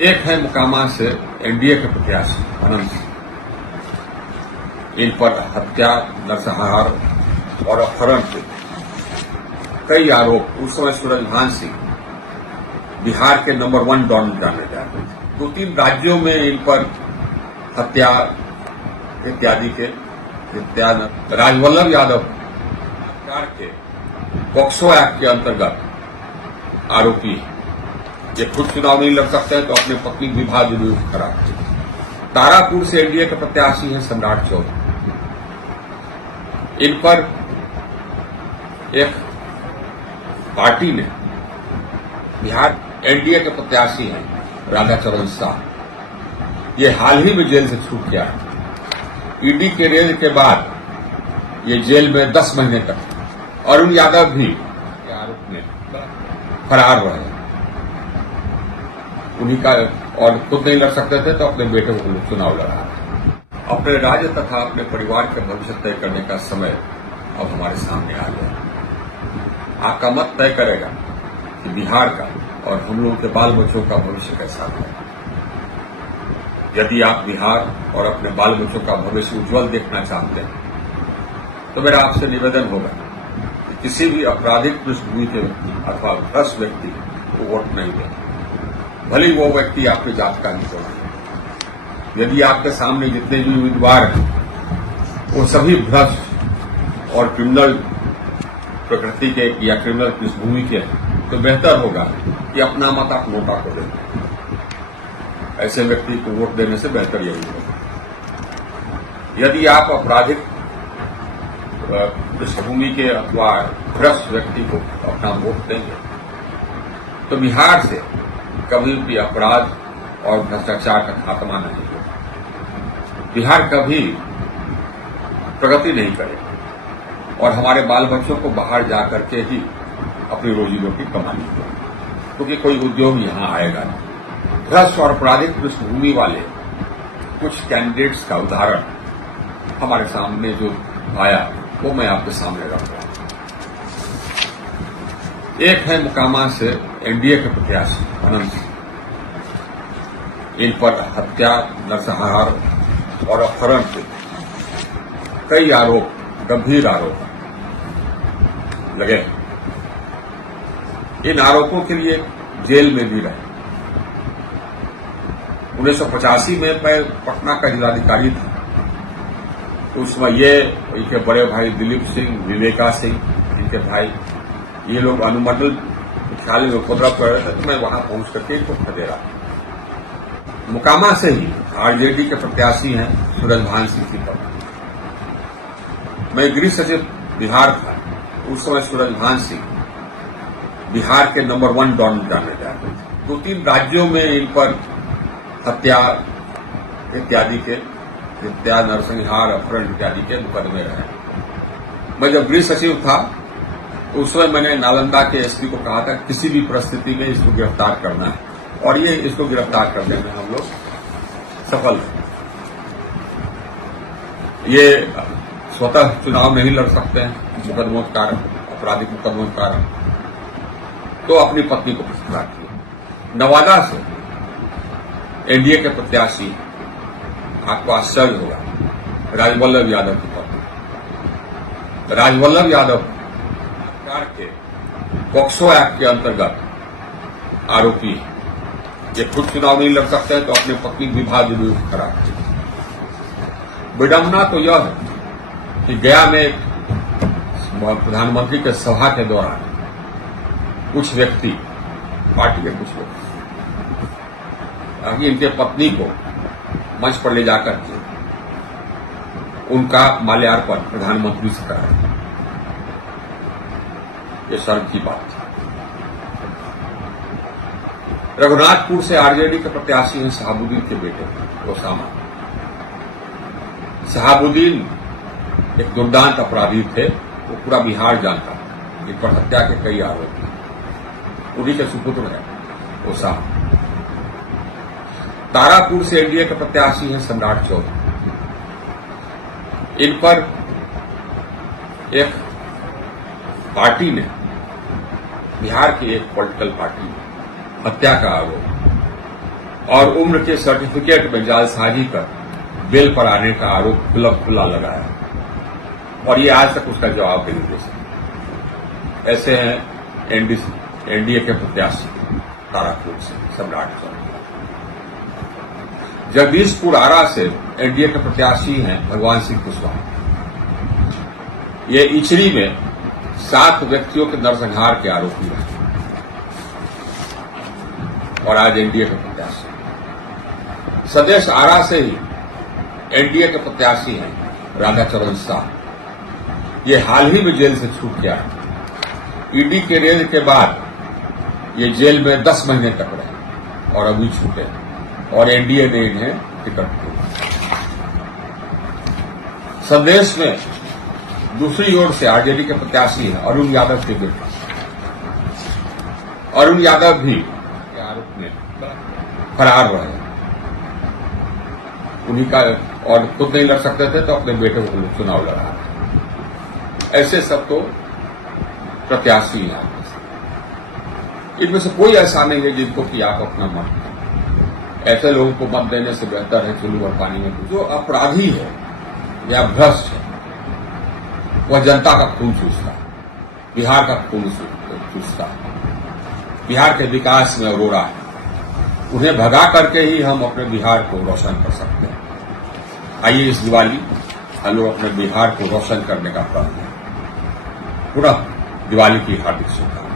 एक है मुकामा से एनडीए के प्रत्याशी अनंत सिंह। इन पर हत्या, नरसंहार और अपहरण के कई आरोप। उस समय सूरजभान सिंह बिहार के नंबर 1 डॉन जाने जाते थे। 2-3 राज्यों में इन पर हत्या इत्यादि के राजवल्लभ यादव सरकार के पॉक्सो एक्ट के अंतर्गत आरोपी है। ये खुद चुनाव नहीं लड़ सकते हैं तो अपने पत्नी विवाह जरूर करा। तारापुर से एनडीए के प्रत्याशी हैं सम्राट चौधरी। इन पर एक पार्टी ने बिहार एनडीए के प्रत्याशी हैं राधाचरण शाह। ये हाल ही में जेल से छूट गया है। ईडी के रेड के बाद ये जेल में 10 महीने तक अरुण यादव भी आरोप में फरार रहे। उन्हीं का और खुद नहीं लड़ सकते थे तो अपने बेटे को चुनाव लड़ा। अपने राज्य तथा अपने परिवार के भविष्य तय करने का समय अब हमारे सामने आ गया। आपका मत तय करेगा कि बिहार का और हम लोगों के बाल बच्चों का भविष्य कैसा है। यदि आप बिहार और अपने बाल बच्चों का भविष्य उज्जवल देखना चाहते हैं तो मेरा आपसे निवेदन होगा कि किसी भी आपराधिक पृष्ठभूमि के व्यक्ति अथवा भ्रष्ट व्यक्ति को वोट नहीं दें, भले ही वो व्यक्ति आपके जात का नहीं होना। यदि आपके सामने जितने भी उम्मीदवार हैं वो सभी भ्रष्ट और क्रिमिनल प्रकृति के या क्रिमिनल पृष्ठभूमि के हैं तो बेहतर होगा कि अपना मत आप नोटा को दें। ऐसे व्यक्ति को वोट देने से बेहतर यही होगा। यदि आप आपराधिक पृष्ठभूमि के अथवा भ्रष्ट व्यक्ति को अपना वोट देंगे तो बिहार से कभी भी अपराध और भ्रष्टाचार का खात्मा नहीं होगा। बिहार कभी प्रगति नहीं करेगा और हमारे बाल बच्चों को बाहर जाकर के ही अपनी रोजी रोटी कमानी होगी, क्योंकि कोई उद्योग यहां आएगा नहीं। भ्रष्ट और आपराधिक पृष्ठभूमि वाले कुछ कैंडिडेट्स का उदाहरण हमारे सामने जो आया वो मैं आपके सामने रख रहा हूं। एक है मुकामा से एनडीए के प्रत्याशी अनंत सिंह। इन पर हत्या, नरसंहार और अपहरण के कई आरोप, गंभीर आरोप लगे। इन आरोपों के लिए जेल में भी रहे। 1985 में मैं पटना का जिलाधिकारी था। उस समय ये इनके बड़े भाई दिलीप सिंह, विवेका सिंह, इनके भाई, ये लोग अनुमंडल मुख्यालय में उपद्रव कर रहे थे तो मैं वहां पहुंच करके इनको खदेड़ा। मुकामा से ही आरजेडी के प्रत्याशी हैं सूरजभान सिंह की तरफ। मैं गृह सचिव बिहार था। उस समय सूरजभान सिंह बिहार के नंबर 1 डॉन जाने जाते थे। 2-3 राज्यों में इन पर हत्या इत्यादि के नरसंहार, अपहरण इत्यादि के मुकदमे रहे। मैं जब गृह सचिव था तो उस समय मैंने नालंदा के एसपी को कहा था किसी भी परिस्थिति में इसको गिरफ्तार करना है और ये इसको गिरफ्तार करने में हम लोग सफल हैं। ये स्वतः चुनाव नहीं लड़ सकते हैं मुकदमों के कारण, आपराधिक मुकदमों के कारण, तो अपनी पत्नी को गिरफ्तार किया। नवादा से एनडीए के प्रत्याशी, आपको आश्चर्य होगा, राजवल्लभ यादव की पत्नी। राजवल्लभ यादव सरकार के पॉक्सो एक्ट के अंतर्गत आरोपी है। ये खुद चुनाव नहीं लड़ सकते हैं तो अपने पत्नी विवाह जरूर करा। विडंबना तो यह है कि गया में प्रधानमंत्री के सभा के दौरान कुछ व्यक्ति, पार्टी के कुछ व्यक्ति, इनके पत्नी को मंच पर ले जाकर के उनका माल्यार्पण प्रधानमंत्री से कराया। ये शर्म की बात थी। रघुनाथपुर से आरजेडी के प्रत्याशी हैं शहाबुद्दीन के बेटे ओसामा। शहाबुद्दीन एक दुर्दांत अपराधी थे, वो पूरा बिहार जानता था। इन पर हत्या के कई आरोप, उन्हीं के सुपुत्र हैं ओसामा। तारापुर से एनडीए के प्रत्याशी हैं सम्राट चौधरी। इन पर एक पार्टी ने, बिहार की एक पॉलिटिकल पार्टी ने हत्या का आरोप और उम्र के सर्टिफिकेट में जालसाजी कर बेल पर आने का आरोप खुला लगाया और ये आज तक उसका जवाब नहीं दे सके। ऐसे हैं एनडीए के प्रत्याशी तारापुर से सम्राट चौधरी। जगदीशपुर आरा से एनडीए के प्रत्याशी हैं भगवान सिंह कुशवाहा। ये इचरी में 7 व्यक्तियों के नरसंहार के आरोपी रहे और आज एनडीए के प्रत्याशी। सदेश आरा से ही एनडीए के प्रत्याशी हैं राधाचरण शाह। ये हाल ही में जेल से छूट गया है। ईडी के रेड के बाद ये जेल में 10 महीने तक रहे और अभी छूटे और एनडीए ने इन्हें टिकट दिया। संदेश में दूसरी ओर से आरजेडी के प्रत्याशी हैं अरुण यादव के बेटे। अरुण यादव भी आरोप में फरार रहे। उन्हीं का और खुद नहीं लड़ सकते थे तो अपने बेटे को चुनाव लड़ा रहे। ऐसे सब तो प्रत्याशी हैं। इनमें से कोई ऐसा नहीं है जिनको कि आप अपना मत दें। ऐसे लोगों को मत देने से बेहतर है चुल्लू और पानी में। जो अपराधी है या भ्रष्ट है वह जनता का खून चूसता है, बिहार का खून चूसता है, बिहार के विकास में अरोड़ा है। उन्हें भगा करके ही हम अपने बिहार को रोशन कर सकते हैं। आइए इस दिवाली हम लोग अपने बिहार को रोशन करने का प्रण करें। पुनः दिवाली की हार्दिक शुभकामनाएं।